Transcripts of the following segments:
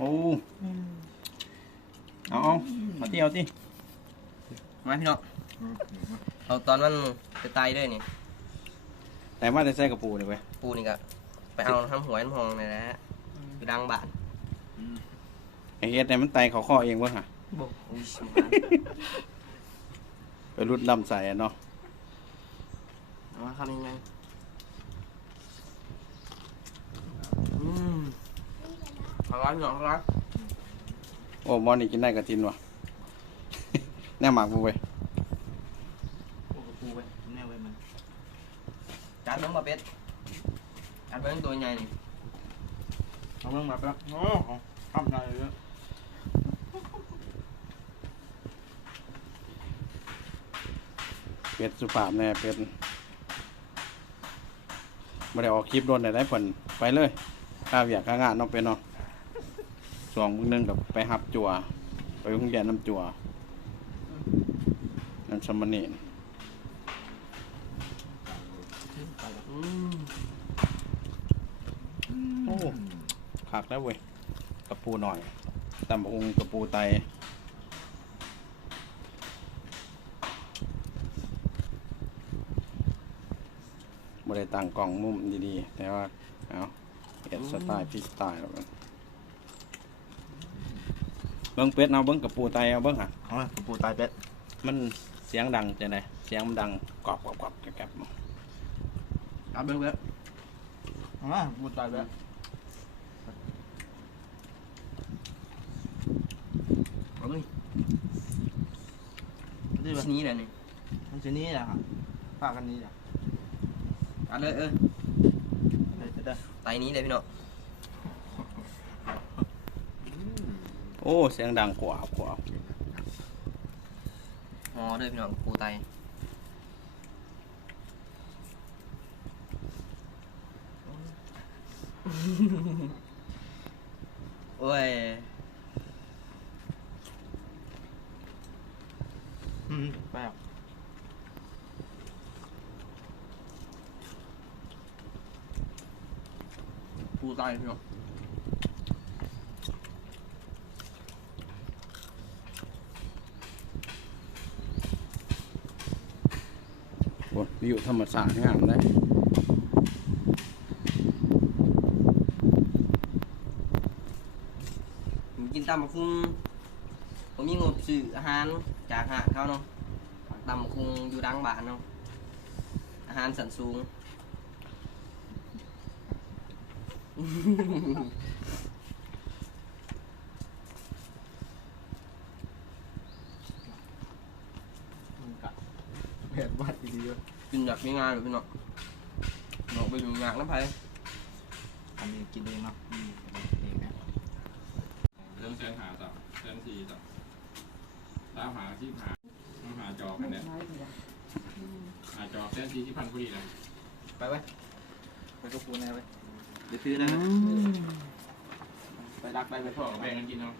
โอ้เอาเอาเอาที่เอาที่มาพี่น้องเอาตอนมันจะตายด้วยนี่แต่ว่าจะใส่กระปูเลยเว้ยปูนี่ก็ไปเอาทำหัวน้ำหองนี่แหละอยู่ดังบ้านไอเฮ็ดเนี่ยมันไตเขาข้อเองเวะฮะบกอุ้ยชิมาไปรุดลำใส่อะเนาะเอามาคำยังไงอืม เอาละพี่น้องเอาละโอ้มอนี่กินได้กระทินวะแน่หมักบุเว้ยโอ้กระปูไว้แน่ไว้มันจัดน้องมาเป็ดจัดเบิ้งตัวใหญ่นี่เอาเรื่องมาแล้วโอ้ทำอะไรเยอะเป็ดสุภาพแน่เป็ดไม่ได้ออกคลิปโดนได้ได้ผลไปเลยข้าวอยากข้างานเน้องเป็นเนาะ สองมือหนึงกับไปหับจัวไปโรงเรียนน้ำจัวน้ำสมณีนอืมโอ้คักแล้วเว้ยกระปูหน่อยตำบักหุงกระปูไตบ่ได้ตั้งกล่องมุมดีๆ แต่ว่า เอาเอ็ดสไตล์พี่สไตล์แล้วกัน เบิ้งเป็ดเอาเบิ้งกระปูไตเอาเบิ้งหะเอากระปูตายเป็ดมันเสียงดังจังไดเสียงมันดังกรอบกรอบกรอบแกรบๆเอาเบิ้งเบิ้งเอามากระปูตายเป็ดเอาเลยนี่ชิ้นนี้เลยนี่มันจะนี่แหละครับฝากกันนี้แหละเอาเลยเออเลยจะได้ ไตนี้เลยพี่น้อง อ้เสียงดังกว่าบกว่าบหอเด้อพี่น้องปูไตโอ้ยอืมแป๊บปูไตพี่น้อง นวิวธรรมศาสตร์งามได้กินตำบักคุงผมมีงบซื้ออาหารจากหาเขาเนาะตำบักคุงอยู่ดังบ้านเนาะอาหารสันสูง มันกะแผนวัดดีๆเยอะ กินแบบไม่ง่ายเลยพี่น้องบอกไปอยู่งานน้ำไผ่ทำเองกินเองเนาะอืมเองนะเริ่มแสนหาต่อแสนสี่ต่อตามหาที่หาต้องหาจอกันเนี่ยหาจอแสนสี่ที่พันพอดีเลยไปไว้ไปกระปูแน่ไว้เดี๋ยวซื้อได้นะไปดักไปไปพ่อกับแบ่งกันกินเนาะ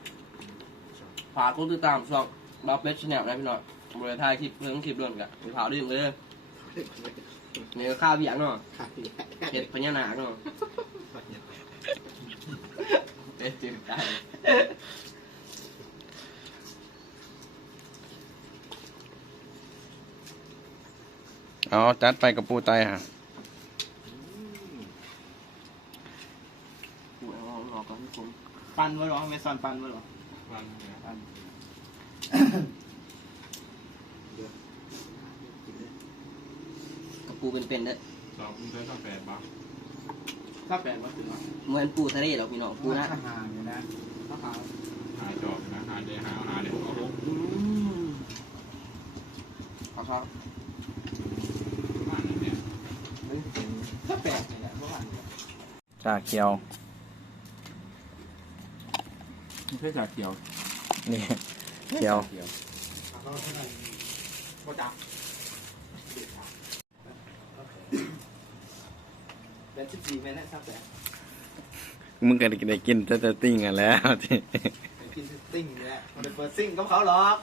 ฝากคนติดตามช่องรับเป็ดชแนลนะพี่น้องบริษัทายคลิปเพิ่งคลิปด่วนกันไปเผาดื่มเลยเด้อ นี่ก็ข้าวเบียงเนาะเห็ดพญานาคเนาะเป็ดจืดใจเอาจัดไปกับปูไตฮะกูเอาหลอกกับพี่ผมปั้นไว้หรอเมซอนปั้นไว้หรอวันเนี่ยปั้น กับ ปูเป็นๆเด้อสอบคุณเส้นต้องแปดบ้างถ้าแปลว่าถึงอะเหมือนปูทะเลหรอกพี่น้องปูนะทหารเนี่ยนะทหารหาจอบนะหาเดหาหาเดี๋ยวเอาลงอืมขอชอบประมาณนั้นเนี่ยถ้าแปลกเนี่ยเพราะว่าชาเขียวไม่ใช่จ่าเขียวนี่เขียวโคจักเป็นสิบ สี่เมตรนะครับแต่มึงก็ได้กินแต่แต่ติ้งกันแล้วที่ กินซิ่งเนี่ยมันเป็นเปิดซิ่งกับเขาหรอก